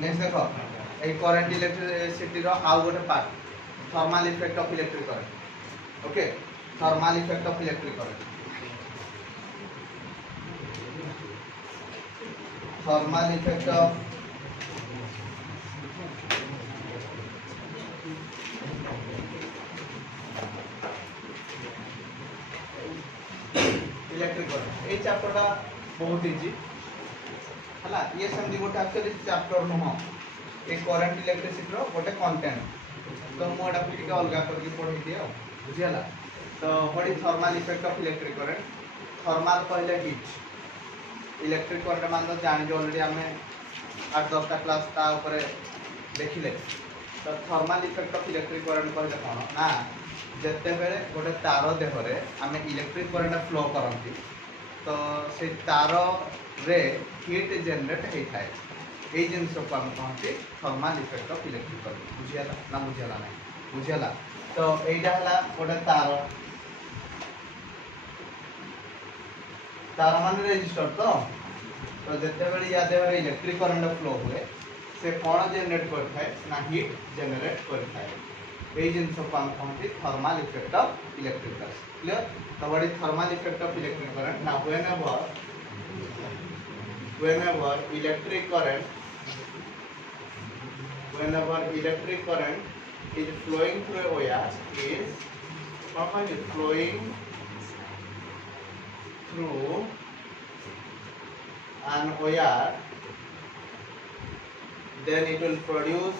Next देखो ए current electricity रो आउ गोटे part thermal effect of electric current okay thermal effect of electric current thermal effect of electric current A chapter टा बहुत easy हला ये समझी गोटे एक्चुअली चैप्टर नुह ए करंट इलेक्ट्रिसिटी रो गोटे कंटेंट तो मोडा को टिके अलगा करके पढ़ी दियो बुझियला तो बड़ी thermal effect of electric current thermal कहले हीट इलेक्ट्रिक करंट मान जान जो ऑलरेडी हमें 8-10 क्लास ता ऊपर देखिले तो thermal effect of electric current कहले कोन ना जत्ते बेले गोटे तार देहरे आमे इलेक्ट्रिक करंट फ्लो करंती तो से तार रे हीट जनरेट हे थाए এই জিনিস को हम कहते thermal effect of electric current बुझियाला ना बुझियाला नहीं बुझियाला तो एटा हला गोटे तार मान रेजिस्टर तो जते बेले या देहरे इलेक्ट्रिक करंट फ्लो हुए से कोन जनरेट करथाय ना हीट जनरेट करथाय এই জিনিস को हम कहते thermal effect of electric current clear तो बड़ी thermal effect of electric current ना whenever electric current is flowing through a wire is flowing through an wire then it will produce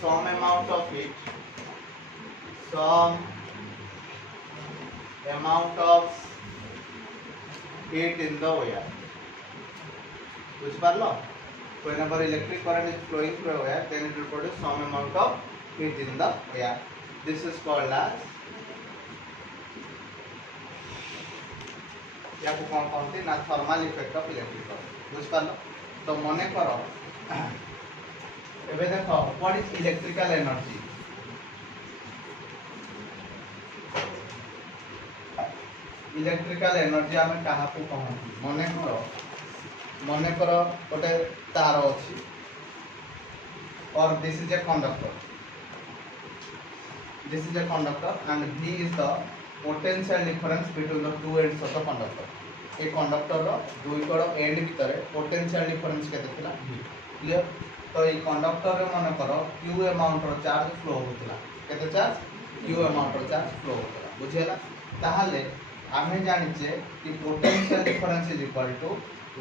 some amount of heat in the wire बुझ पारलो whenever electric current is flowing through a wire then it will produce some amount of heat in the wire this is called as या को कौन कहते ना thermal effect of electric current बुझ पारलो तो मने करो एबे देखो what is electrical energy electrical energy आमे कहा को कहंती मने करो गोटे तार अछि और this is a conductor and V is the potential difference between the two ends of the conductor ए कंडक्टर रो दुई कड़ एंड भितर पोटेंशियल डिफरेंस केते थिला V क्लियर तो ए कंडक्टर रे माने करो Q अमाउंट रो चार्ज फ्लो होतिला केते चार्ज Q अमाउंट रो चार्ज फ्लो होतिला बुझियला ताहाले आमे जानिचे कि potential difference is equal to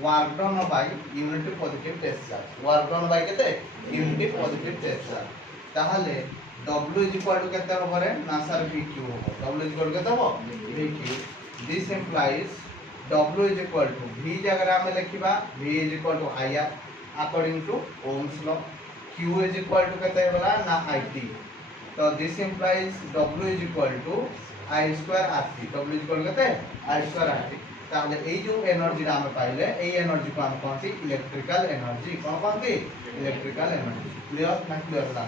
work done by unit positive test charge work done by केते यूनिट पॉजिटिव टेस्ट चार्ज ताहाले W इज इक्वल टू केते हो करे ना सर VQ हो W इज इक्वल टू केते हो VQ this implies W is equal to V जगह में लिखिबा V is equal to IR according to Ohm's law Q is equal to केते होला ना IT तो this implies W is equal to I square RT W is equal केते I square RT ताहले ए जो energy नाम पाइले ए एनर्जी को हम कहते इलेक्ट्रिकल एनर्जी कोन कहते इलेक्ट्रिकल एनर्जी क्लियर ना क्लियर होला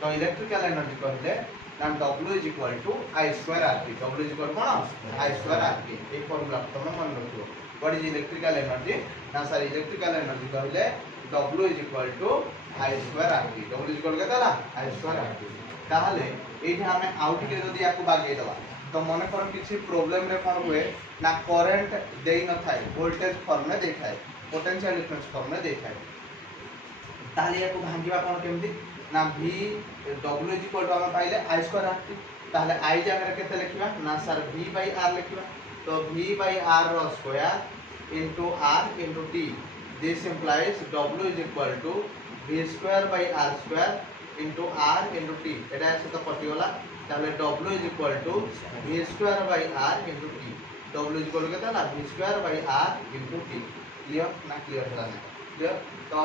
तो इलेक्ट्रिकल एनर्जी कहले नाम W is equal to I square RT W is equal कोन I स्क्वायर RT ए फार्मूला तुम मन रखियो व्हाट इज इलेक्ट्रिकल एनर्जी ना सर इलेक्ट्रिकल एनर्जी कहले W is equal to I square RT W is equal केता I square RT ताहले एठी हमें आउट के जदी याको बागे दवा तो मन कर किसी प्रॉब्लम रे कोन हुए ना करंट देई न थाए वोल्टेज फॉर्म में देखाए पोटेंशियल डिफरेंस फॉर्म में देखाए ताली याको भांगीबा कोन केमती ना V W is equal to हम पाइले I स्क्वायर RT ताले I जगह केते लिखिबा ना सर V बाय R लिखिबा तो V बाय R रो square into R into T this implies W is equal to V square by R square into R into T एटा ऐसे तो कटि होला ताले W is equal to V square by R into T W is equal केता ना V square by R into T clear ना clear होला ना क्लियर तो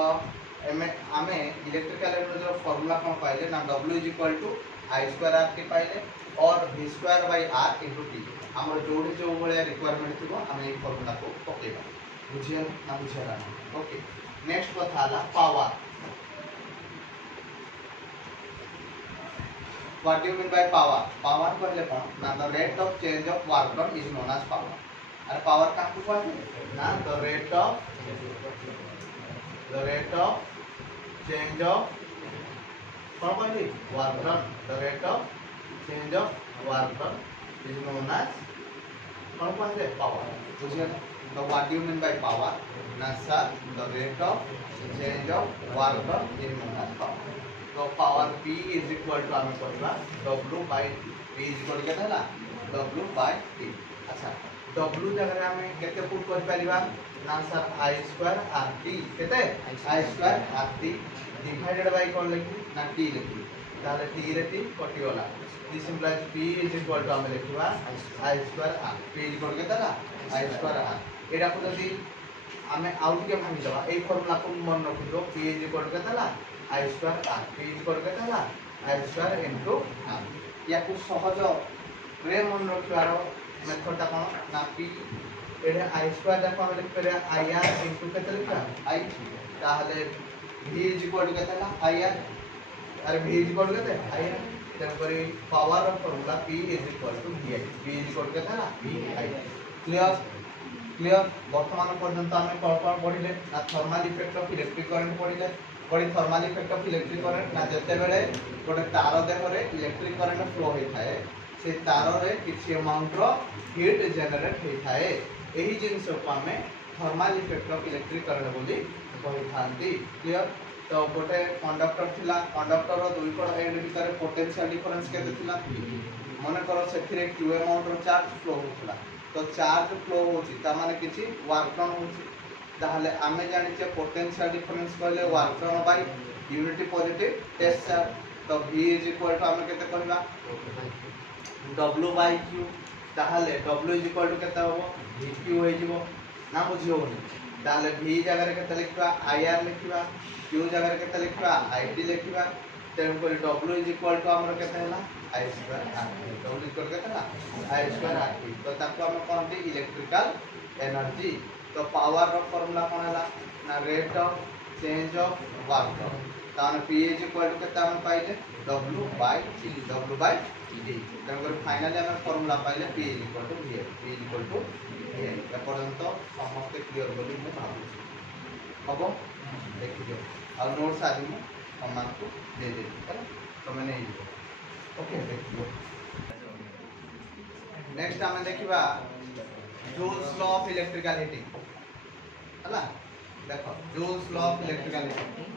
आमे इलेक्ट्रिकल एनर्जी रो फार्मूला कोन पाइले ना W is equal to I square RT पाइले और V square by R into T हमर जोडी जो भले रिक्वायरमेंट थिबो हम ए फार्मूला को पकेबा बुझियन ना बुझियला ओके नेक्स्ट कथा हला power What do you mean by power? Power कहले कोन ना the rate of change of work done is known as power. अरे पावर का ना the rate of change of कौन कहली work done the rate of change of work done is known as कौन कहले power बुझियला तो what do you mean by power ना sir the rate of change of work done is known as power तो power P is equal to हमें कहबा W by P is equal के हला W बाय T अच्छा W जगह हमें केते पुट कर परिबा ना सर I² RT केते I² RT डिवाइडेड बाय कोन लिखी ना T लिखी ताले T रे T कटि वाला this implies P is equal to हमें लिखिबा I² R P is equal के हला I² R एडा को जदी हमें आउट के भांगी दबा ए फार्मूला को मन रखो P इज इक्वल के हला I² R P is equal के हला I² इनटू R या को सहज रे मन रखिवार मेथड ता कोन ना P एडे I² देखो हम लिख पे IR इनटू केते लिखा I ताहले V इज इक्वल के हला IR अरे V इज इक्वल के IR तनपरी power of formula P is equal to VI V is equal के हला VI क्लियर वर्तमान पर्यंत आम कौन पढ़ले ना thermal effect of electric current पढ़ले पढ़ी thermal effect of electric current ना जते बेले गोटे तार देह रे इलेक्ट्रिक करंट फ्लो होता है से तार रे किछि अमाउंट रो हीट जनरेट होता है एही जिंस को आम thermal effect of electric current बोली कहि थांती क्लियर तो गोटे कंडक्टर थिला कंडक्टर रो दुई कोण एंड भीतर पोटेंशियल डिफरेंस केते थिला मन करो सेथिरे q अमाउंट रो चार्ज फ्लो होतला तो चार्ज फ्लो होची ता माने किछि वर्क डन होची ताहले आमे जानि जे पोटेंशियल डिफरेंस कहले work done by unity positive test charge तो v इज इक्वल टू आमे केते कहबा w बाय q ताहले w इज इक्वल टू केते होबो vq होई जिवो ना बुझियो ताहले v जगह रे केते लिखबा ir लिखबा q जगह रे केते लिखबा id लिखबा तेन को w इज इक्वल टू हमर केते हला I² RT w इक्वल केते ना I² RT तो ताको हम कहते इलेक्ट्रिकल एनर्जी तो पावर ऑफ फार्मूला कोन हला ना rate of change of work तान P इज इक्वल टू केते हम पाइले W by T W by T तेन को फाइनली हम फार्मूला पाइले P is equal to VI P is equal to VI या पर्यंत समस्त क्लियर बोली मैं भाबु हबो देखियो आ नोट्स आदि में हम आपको दे दे है तो मैंने ओके देखियो नेक्स्ट हमें देखिबा joules law of electrical heating हला देखो joules law of electrical heating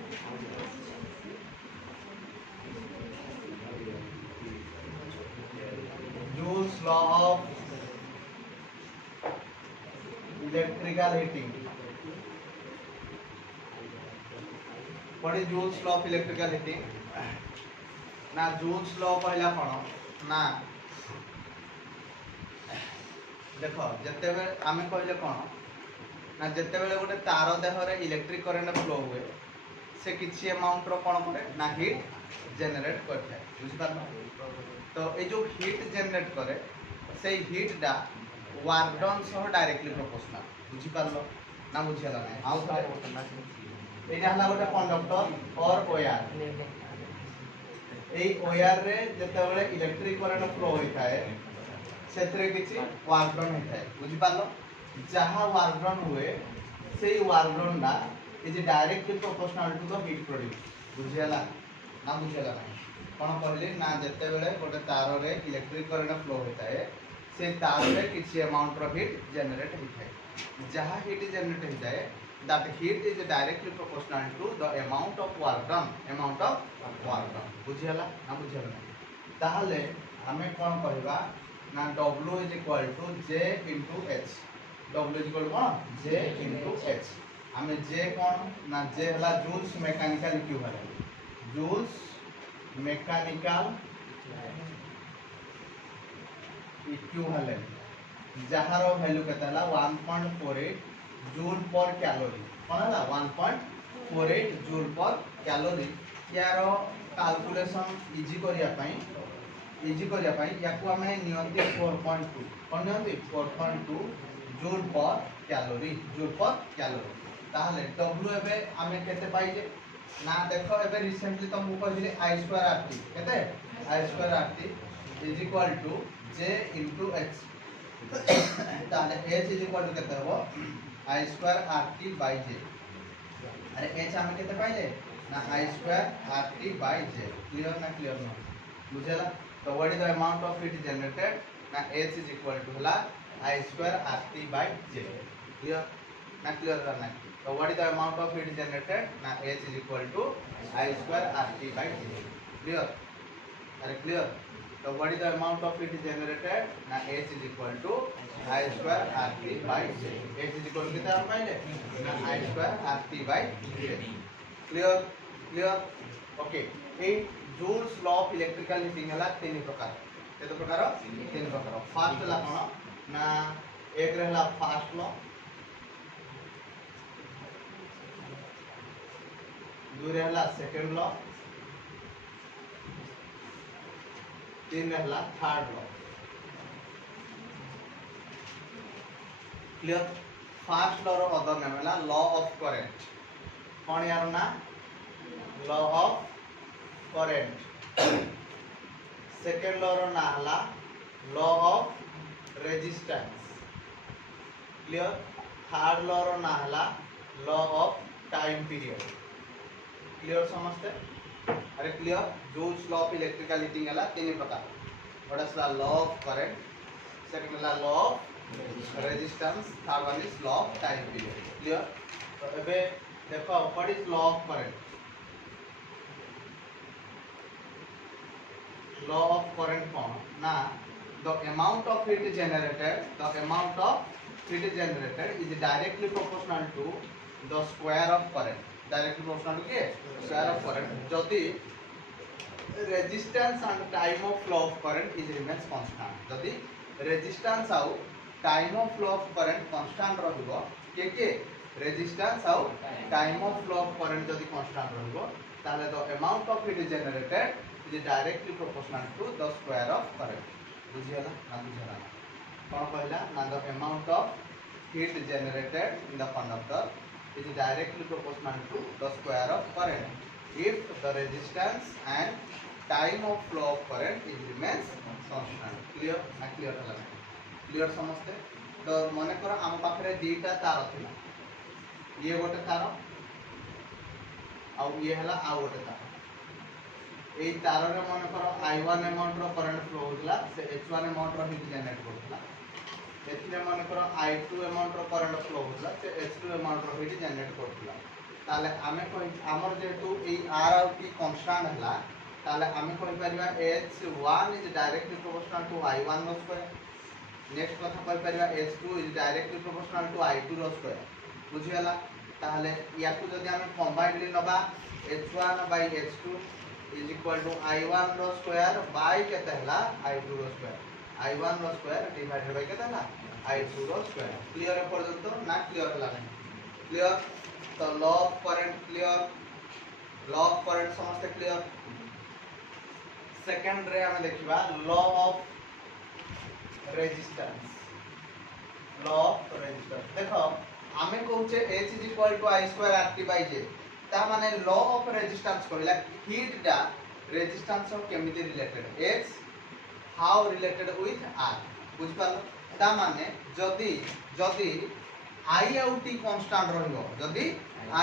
joules law of electrical heating what is joules law of electrical heating ना जूल्स लॉ पहला कोन ना देखो जते बेले आमे कहले कोन ना जते बेले गोटे तार देह रे इलेक्ट्रिक करंट फ्लो हुए से किछि अमाउंट रो कोन करे ना हीट जनरेट करथे बुझि पारलो तो ए जो हीट जनरेट करे से हीट डा वर्क डन सह डायरेक्टली प्रोपोर्शनल बुझि पारलो ना बुझियाला नै आउ ए हला गोटे कंडक्टर और वायर ए वायर रे जते बेले इलेक्ट्रिक करंट फ्लो होता है सेतरे किछि वर्क डन होता है बुझि पालो जहां वर्क डन हुए सेही वर्क डन ना is directly proportional to the heat produce बुझियाला ना बुझियाला ना कोन कहले ना जते बेले गोटे तार रे इलेक्ट्रिक करंट फ्लो होता है से तार रे किछि अमाउंट रो हीट जनरेट होता है जहां हीट जनरेट होता है that heat is directly proportional to the amount of work done बुझियाला ना बुझियाला ताहले हमें कोन कहबा ना W is equal to J into H W is equal to cone J into H हमें J कोन ना J हला Joule's mechanical equivalent Joule's mechanical equivalent जहार value केता हला 1.48 जूल पर कैलोरी कोन हला 1.48 जूल पर कैलोरी यारो कैलकुलेशन इजी करिया पई याकू हमें नियंती 4.2 कोन नियंती 4.2 जूल पर कैलोरी ताहले W एबे हमें केते पाइजे ना देखो एबे रिसेंटली तो मु कहली I² RT केते I² RT is equal to J into H ताले h इज इक्वल टू केते हो i square rt by j अरे h हम केते पाइले ना i square rt by j clear ना क्लियर ना बुझेला तो what is the amount of heat generated ना h इज इक्वल टू हला i square rt by j clear ना क्लियर ना so what is the amount of heat generated now h is equal to I square RT by J clear are clear so what is the amount of heat generated now h is equal to I square RT by J h is equal to कितना हम पाइले ना I square RT by J clear clear okay A joules law of electrical heating हला तीन प्रकार केते प्रकार तीन प्रकार फर्स्ट हला कोन ना एक रहला फास्ट लॉ दो रहला सेकंड लॉ तीन रहला third law clear first law रो अदर नेम हला लॉ ऑफ करंट कोन यार ना law of current second law रो ना हला law of resistance clear third law रो ना हला law of time period clear समझते अरे clear Joule's law of electrical heating हला तीन प्रकार what is law of current second हला law of resistance third one is law of time period clear तो एबे देखो what is law of current law of current कौन ना the amount of heat generated is directly proportional to the square of current directly proportional to के square of current जदि resistance and time of flow of current is remains constant जदि resistance आउ time of flow of current constant रहबो के resistance आउ time of flow of current जदि constant रहबो ताले the amount of heat generated is directly proportional to the square of current बुझियला ना बुझियला कोन कहला ना the amount of heat generated in the conductor is directly proportional to the square of current if the resistance and time of flow of current is remains constant clear na clear hela clear समझते तो मने करो हम पाखरे दीटा तार थिला ये गोटे तार आ ये हला आ गोटे तार ए तार रे मने करो I1 अमाउंट रो करंट फ्लो होतला से H1 अमाउंट रो हीट जनरेट करतला एथिरे मन कर I2 अमाउंट रो करंट फ्लो होतला से H2 अमाउंट रो हीट जनरेट करतला ताले आमे कोइ हमर जेतु ए R आउ T कांस्टेंट हला ताले आमे कोइ परिबा H1 is directly proportional to I1 रो स्क्वायर नेक्स्ट कथा कोइ परिबा H2 is directly proportional to I2 रो स्क्वायर बुझियला ताले याकु जदि आमे कंबाइनली नबा H1 by H2 is equal to I1 रो स्क्वायर बाय केते हला I2 रो स्क्वायर I1 रो स्क्वायर डिवाइडेड बाय केते ना I2 रो स्क्वायर क्लियर है पर्यंत ना क्लियर हला नहीं क्लियर तो law of current clear law of current समझते क्लियर सेकंड रे हमें देखिबा law of resistance law of resistance देखो हमें कहूचे h is equal to I square RT by J ता माने लॉ ऑफ रेजिस्टेंस कहला हीट डा रेजिस्टेंस ऑफ केमिति related h how related with R बुझ पालो ता माने जदी जदी I आउ T कांस्टेंट रहइबो जदी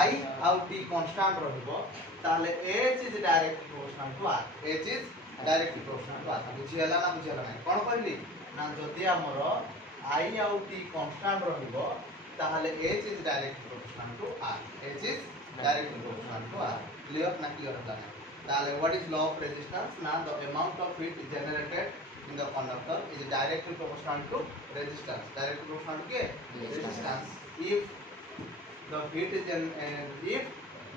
I आउ T कांस्टेंट रहइबो ताले h is directly proportional to R h is directly proportional to R बुझियला ना बुझियला नै कोन कहली ना जदी हमरो I आउ T कांस्टेंट रहइबो ताले h is directly proportional to R h is directly proportional to R clear ना क्लियर होता है ताले what is law of resistance ना the amount of heat generated in the conductor is directly proportional to resistance directly proportional to resistance if the heat is if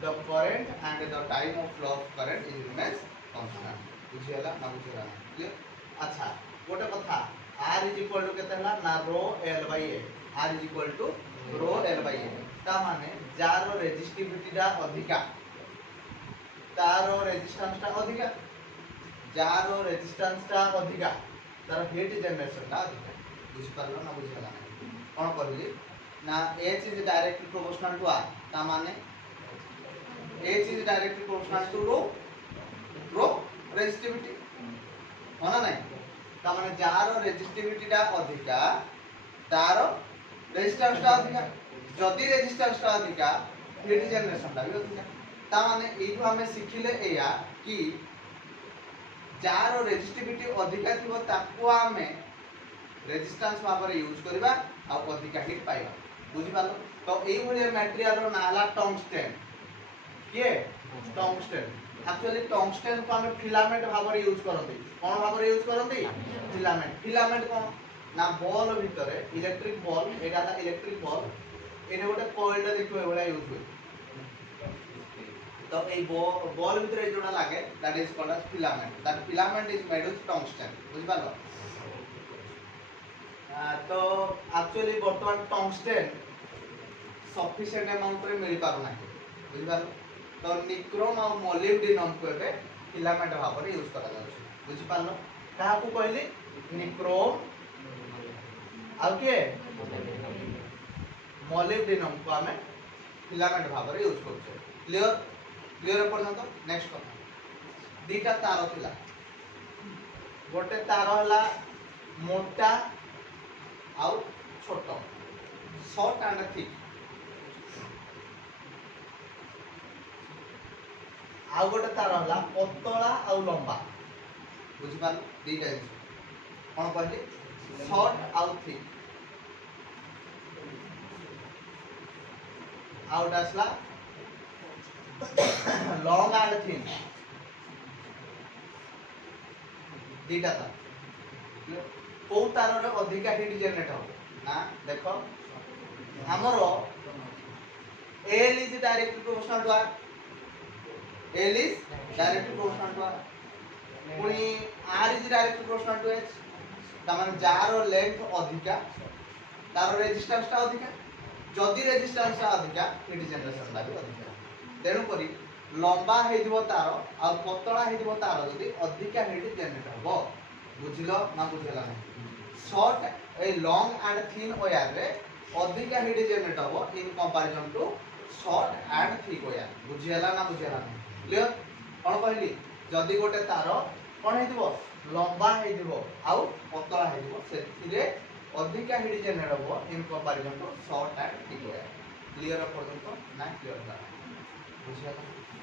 the current and the time of flow of current is remains constant बुझियला ना बुझियला clear अच्छा गोटे कथा R is equal to केते हला ना rho L by A R is equal to rho L by A ता माने jar resistivity दा अधिका तार रेजिस्टेंस ता अधिका जार रेजिस्टेंस ता अधिका तार हीट जनरेशन ता अधिका बुझ परलो ना बुझला कोन कहली ना h is directly proportional to R ता माने h is directly proportional to rho resistivity होना नहीं ता माने जार रेजिस्टिविटी ता अधिका तार रेजिस्टेंस टा अधिका जदि रेजिस्टेंस टा अधिका हिट जनरेशन टा भी अधिका ता माने एइठु हमें सिखिले एया कि जार रेजिस्टिविटी अधिका थिबो ताकू हमें रेजिस्टेंस भाव में यूज करबा आ अधिका हिट पाइबा बुझि पालो तो एई भलिया मटेरियल रो नाला टंगस्टेन के टंगस्टेन एक्चुअली टंगस्टेन को हमें फिलामेंट भाव में यूज करते कोन भाव में यूज करते फिलामेंट फिलामेंट कोन ना बॉल भितरे इलेक्ट्रिक बॉल एटा दा इलेक्ट्रिक बॉल एने गोटे कॉइल देखो एवला यूज हुए तो ए बॉल भितरे जोडा लागे that is called as filament is made with tungsten बुझि पालो तो एक्चुअली वर्तमान टंगस्टेन सफिशिएंट अमाउंट रे मिल पारो ना बुझि पालो तो निक्रोम और मोलिब्डेनम को एबे फिलामेंट भाव में यूज करा जाउछ बुझि पालो काहा को कहली निक्रोम आ के मोलिब्डेनम को हमें फिलामेंट भाव में यूज करछे क्लियर क्लियर पर्यंत नेक्स्ट कथा दीटा तार थिला गोटे तार हला मोटा आउ छोटो शॉर्ट एंड थिक आउ गोटे तार हला पतला आउ लंबा बुझि पाल दीटा जिनिस कोन कहली शॉर्ट आउ थिक आउ डासला लॉन्ग एंड थिन दीटा तार को तार रे अधिक हिट जनरेट हो ना देखो हमरो L is directly proportional to R L is directly proportional to R. पुनी R is directly proportional to H. तामान जार और लेंथ अधिका, तार रेजिस्टेंस टा अधिका. जदि रेजिस्टेंस टा अधिका, हिट जनरेशन टा भी अधिका. तेणु करी लंबा हे दिबो तार और पतला हे दिबो तार जदि अधिका हिट जनरेट हबो. बुझिलो ना बुझिला ना. Short a long and thin wire रे अधिका हिट जनरेट हबो in comparison to short and thick wire. बुझिला ना बुझिला ना. क्लियर कोन कहली जदि गोटे तार कोन हे दिबो लंबा हे दिबो आउ पतला हे दिबो सेथिरे अधिका हिट जनरेट हबो in comparison to short and thick wire. Clear पर्यंत ना क्लियर ना बुझिला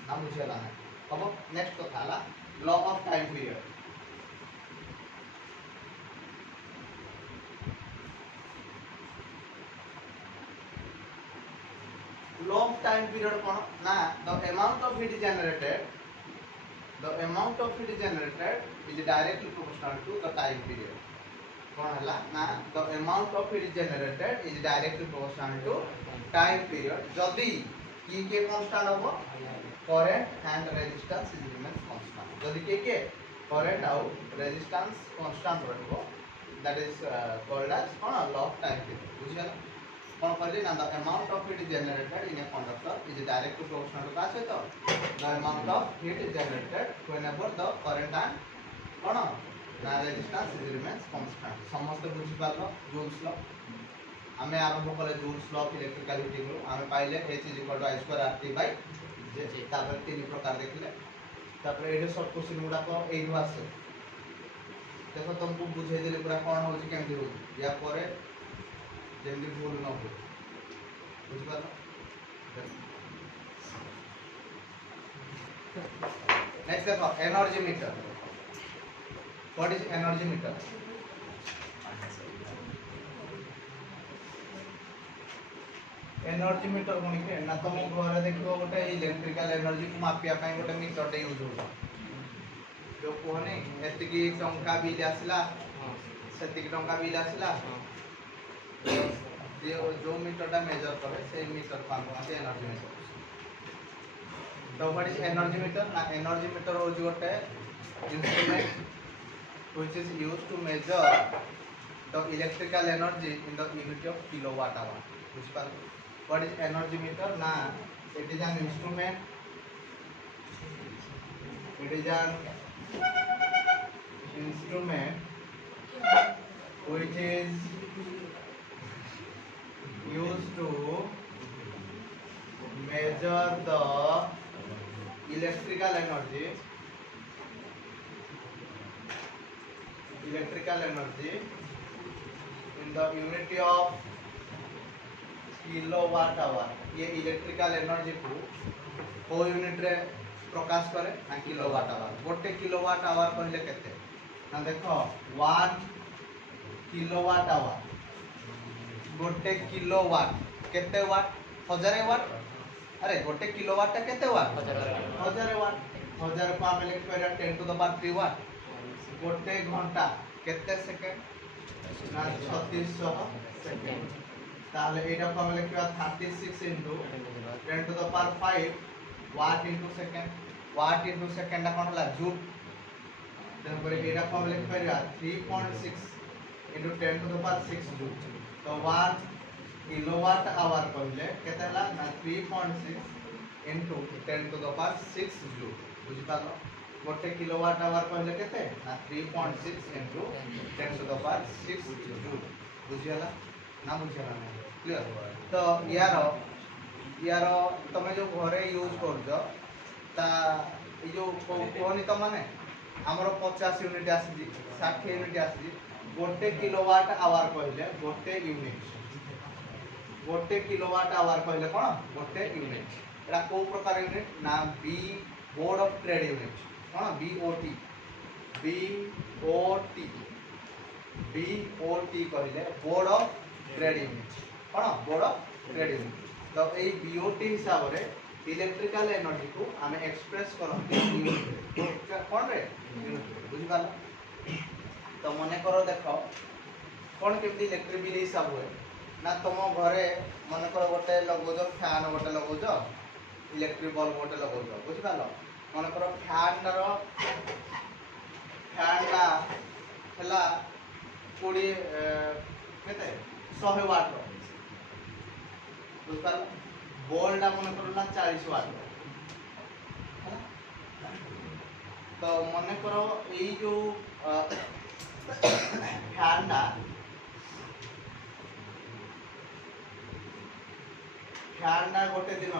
ना बुझिला ना. अब नेक्स्ट कथा हला law of time period. long time period kono na the amount of heat generated is directly proportional to the time period kono hela na the amount of heat generated is directly proportional to time period jodi ki ke constant hobo current and resistance is remains constant jodi ke current out resistance constant rahibo that is called as kono law of time period bujhila कोन कहली ना the amount of heat generated in a conductor is directly proportional to का सहित the amount of heat generated whenever the current and कोन ना resistance is remains constant. समस्त बुझि पालो जूल्स लॉ हमें आरंभ कले Joule's law of electrical heating रो हमें पाइले h = I2 RT by J तापर तीन प्रकार देखले तापर एडे शॉर्ट क्वेश्चन गुडा को एई आसे देखो तुमको बुझाई देले पूरा कोन होची केमती हो या परे जेमती भूल न हो बुझ पालो. नेक्स्ट देखो energy meter. What is energy meter? Energy meter कोन के ना तुम घर देखो गोटे इलेक्ट्रिकल एनर्जी को मापिया पई गोटे मीटर दे यूज हो जो कोने एति की टंका बिल आसला सेति की टंका बिल आसला जो मीटर टा मेजर करे से मीटर को हम एनर्जी मीटर. तो व्हाट इज एनर्जी मीटर? ना एनर्जी मीटर हो गोटे instrument which is used to measure the electrical energy in the unit of kilowatt hour. बुझ पाल व्हाट इज एनर्जी मीटर? ना it is an instrument which is used to measure the electrical energy in the unit of kilowatt hour ये electrical energy को unit रे प्रकाश करे ना kilowatt hour गोटे किलोवाट आवर कहले केते ना देखो 1 किलोवाट आवर गोटे किलोवाट केते वाट 1000 वाट अरे गोटे किलोवाट टा केते वाट 1000 वाट 1000 को हम लिख पारे 10 टू द पावर 3 वाट गोटे घंटा केते सेकंड ना 3600 सेकंड ताले एटा को हम लिखबा 36 into 10 to the power 5 watt into second कोन होला जूल देन पर एटा को हम लिख पारे 3.6 into 10 to the power 6 joule तो 1 किलोवाट आवर कहले केते हला ना 3.6 into 10 to the power 6 joule बुझि पालो गोटे किलोवाट आवर कहले केते ना 3.6 into 10 to the power 6 joule बुझियला ना बुझियला ना क्लियर तो यार तमे जो घरे यूज करजो ता ए जो कोनी त माने हमरो 50 यूनिट आसी 60 यूनिट आसी गोटे किलोवाट आवर कहले गोटे किलोवाट आवर कहले कोन गोटे यूनिट एटा को प्रकार यूनिट ना B board of trade unit कोन बीओटी कहले बोर्ड ऑफ ट्रेड यूनिट कोन बोर्ड ऑफ ट्रेड यूनिट तो ए बीओटी हिसाब रे इलेक्ट्रिकल एनर्जी को हमें एक्सप्रेस करते यूनिट कोन रे बुझि पालो तो मने करो देखो कोन केमती इलेक्ट्रिक बिल हिसाब हुए ना तुम घरे मन कर गोटे लगौज फैन गोटे लगौज इलेक्ट्रिक बल्ब गोटे लगौज बुझी पाल मन कर फैन है 20 केते 100 वाट बुझी पाल बल्बटा मन कर 40 वाट तो मन करो ये जो फैन गोटे दिन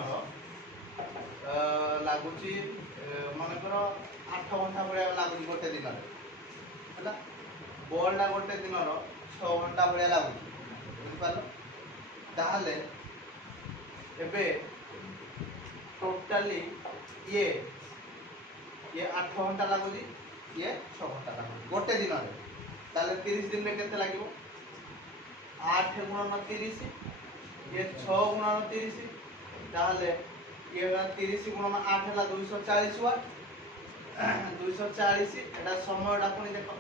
लगुच मनकर 8 घंटा भाया लगुच गोटे दिन है बल्बटा गोटे दिन 6 घंटा भाया लगुच बुझिपार ताहले एबे टोटाली ये 8 घंटा लगुच ये 6 घंटा लगुच गोटे दिन ताहले 30 दिन में केते लागिवो 8 गुणन 30 ये 6 गुणन 30 ताहले ये 30 गुणन 8 हला 240 वाट 240 एटा समयटा पुनी देखो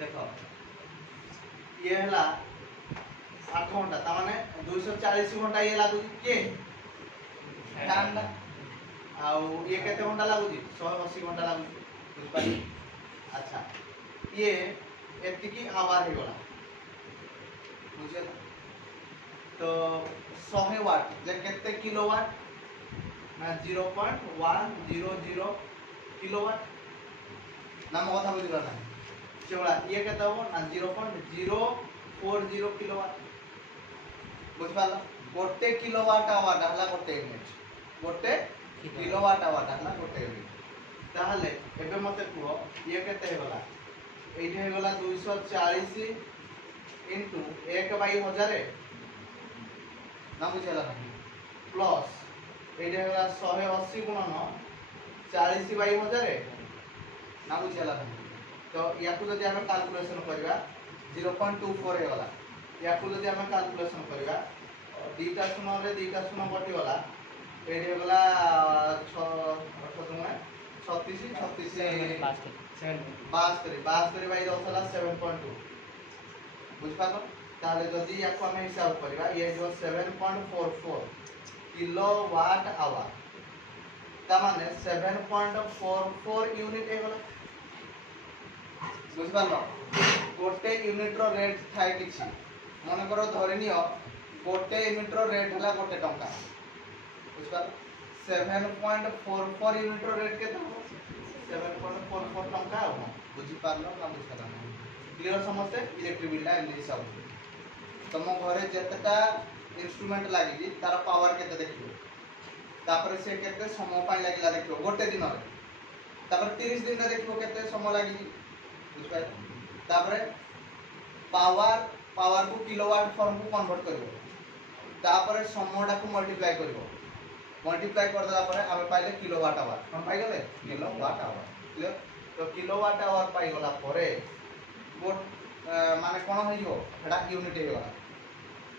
देखो ये हला 8 घंटा ता माने 240 घंटा ये लागु के फैन आउ ये केते घंटा लागु 180 घंटा लागु बुझ पाई अच्छा ये एतिकी आवर हे गला बुझे तो 100 वाट जे केते किलोवाट ना 0.100 किलोवाट नाम कथा बुझला ना चोला ये केते हो ना 0.040 किलोवाट बुझ पाला गोटे किलोवाट आवर हला गोटे यूनिट गोटे किलोवाट आवर हला गोटे यूनिट ताहले एबे मते कुह ये केते हे गला एठी हे गला 240 इनटू 1/1000 ना बुझला ना प्लस एठी हे गला 180 गुणन 40/1000 ना बुझला ना तो याकू जदि हम कैलकुलेशन करबा 0.24 हे गला याकू जदि हम कैलकुलेशन करबा दीटा शून्य रे दीटा शून्य कटि गला एठी हे गला 6 36 बुझ पालो ताले जदि याको हम हिसाब करबा ये जो 7.44 किलोवाट आवर ता माने 7.44 यूनिट हे गला बुझ पालो गोटे यूनिट रो रेट थाय किछि मन करो धरिनियो गोटे यूनिट रो रेट हला गोटे टंका बुझ पालो 7.44 यूनिट रो रेट केते 7.44 टंका हो बुझी पारलो ना बुझ पारलो क्लियर समझते इलेक्ट्रिक बिल ला एमदी हिसाब तुम घरे जेतटा इंस्ट्रूमेंट लागी तार पावर केते देखियो तापर से केते समय पाई लागिला देखियो गोटे दिन रे तापर 30 दिन रे देखियो केते समय लागी बुझ पाइ तापर पावर पावर को किलोवाट फॉर्म को कन्वर्ट करिवो तापर समयटा को मल्टीप्लाई करिवो मल्टीप्लाई कर देला परे आमे पाइले किलोवाट आवर कोन पाइ गेले किलोवाट आवर क्लियर तो किलोवाट आवर पाइ गला परे माने कोन होइयो एटा यूनिट हे गला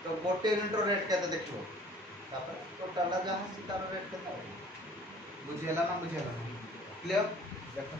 तो गोटे यूनिट रो रेट केते देखिवो तापर टोटल जहां सीतार रेट केते बुझियला ना क्लियर देखो